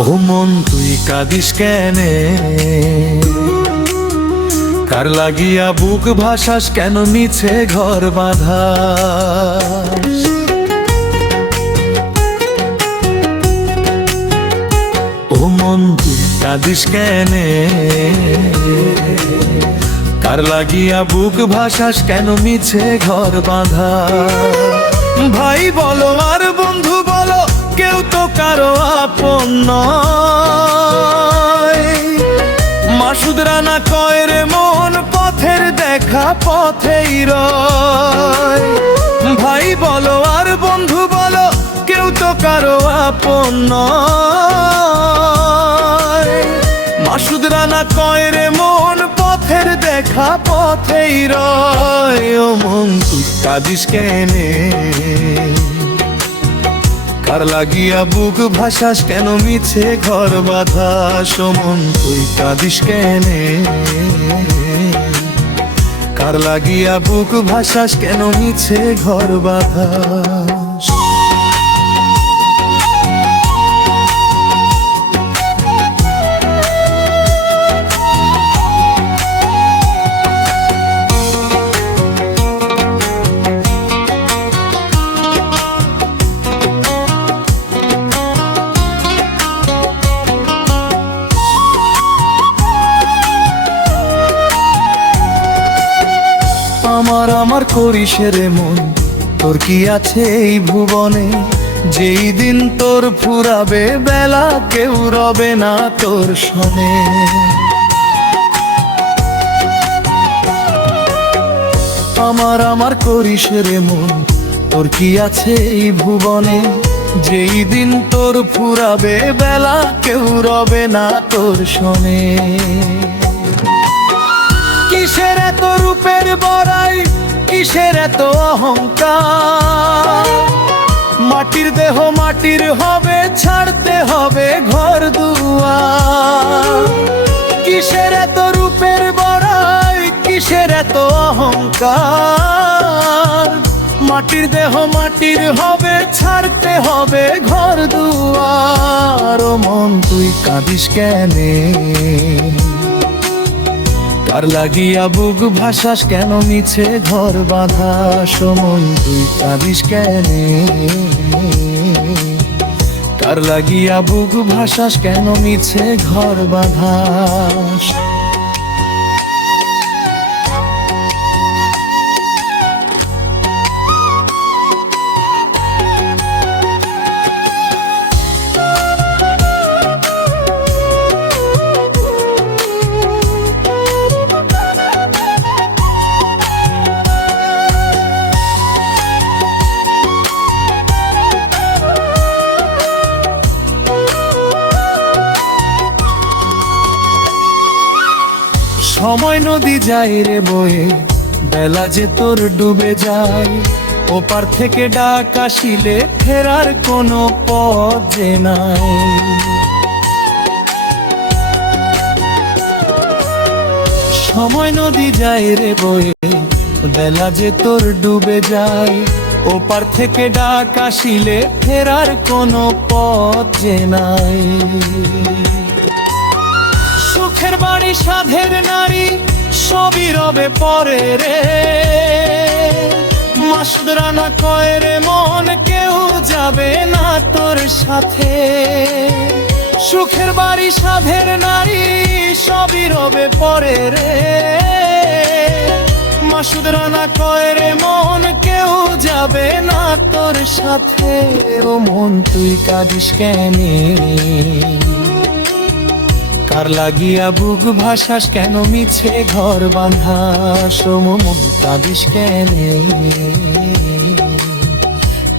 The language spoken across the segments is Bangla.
ও মন তুই কাঁদিস কেনে, কার লাগিয়া বুক ভাসাস কেন মিছে ঘর বাঁধা। ও মন তুই কাঁদিস কেনে, কার লাগিয়া বুক ভাসাস কেন মিছে ঘর বাঁধা। ভাই বলো আর বন্ধু বলো, কেউ তো কারো আপন নয়। মাসুদ রানা কয় রে মন পথের দেখা পথেই রয়। ভাই বলো আর বন্ধু বলো, কেউ তো কারো আপন নয়। মাসুদ রানা কয় রে মন পথের দেখা পথেই রয়। ও মন তুই কাঁদিস কেনে, কার লাগিয়া বুক ভাসাস কেন মিছে ঘর বাঁধা। ও মন তুই কাঁদিস কেনে, কার লাগিয়া বুক ভাসাস কেন মিছে ঘর বাঁধা। আমার আমার করিস রে মন, তোর কি আছে এই ভুবনে। যেই দিন তোর ফুরাবে বেলা, কেউ রবে না তোর শোনে। আমার আমার করিস রে মন, তোর কি আছে এই ভুবনে। যেই দিন তোর ফুরাবে বেলা, কেউ রবে না তোর শোনে। কিসের এত রূপের বড়াই, কিসের এত অহংকার। মাটির দেহ মাটির হবে, ছাড়তে হবে ঘর দুয়ার। কিসের এত রূপের বড়াই, কিসের এত অহংকার। মাটির দেহ মাটির হবে, ছাড়তে হবে ঘর দুয়ার। ও মন তুই কাঁদিস কেনে, কার লাগিয়া বুক ভাসাস কেন মিছে ঘর বাঁধা। ও মন তুই কাঁদিস কেনে, কার লাগিয়া বুক ভাসাস কেন মিছে ঘর বাঁধা। সময় নদী যায় রে বয়ে, বেলা যে তোর ডুবে যায়। ওপার থেকে ডাক আসিলে ফেরার কোনো পথ যে নাই। সময় নদী যায় রে বয়ে, বেলা যে তোর ডুবে যায়। ওপার থেকে ডাক আসিলে ফেরার কোনো পথ যে নাই। সুখের বাড়ি সাধের নারী সবই রবে পরে রে। মাসুদ রানা কয় রে মন, কেউ যাবে না তোর সাথে। সুখের বাড়ি সাধের নারী সবই রবে পরে রে। মাসুদ রানা কয় রে মন, কেউ যাবে না তোর সাথে। ও মন তুই কাঁদিস কেনে, কার লাগিয়া বুক ভাসাস কেন মিছে ঘর বাঁধা। ও মন কাঁদিস কেনে,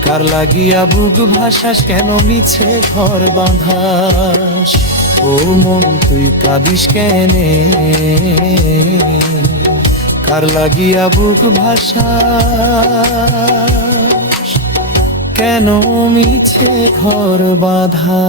কার লাগিয়া বুক ভাসাস কেন মিছে ঘর বাঁধা। ও মন তুই কাঁদিস কেনে, কার লাগিয়া বুক ভাসাস কেন মিছে ঘর বাঁধা।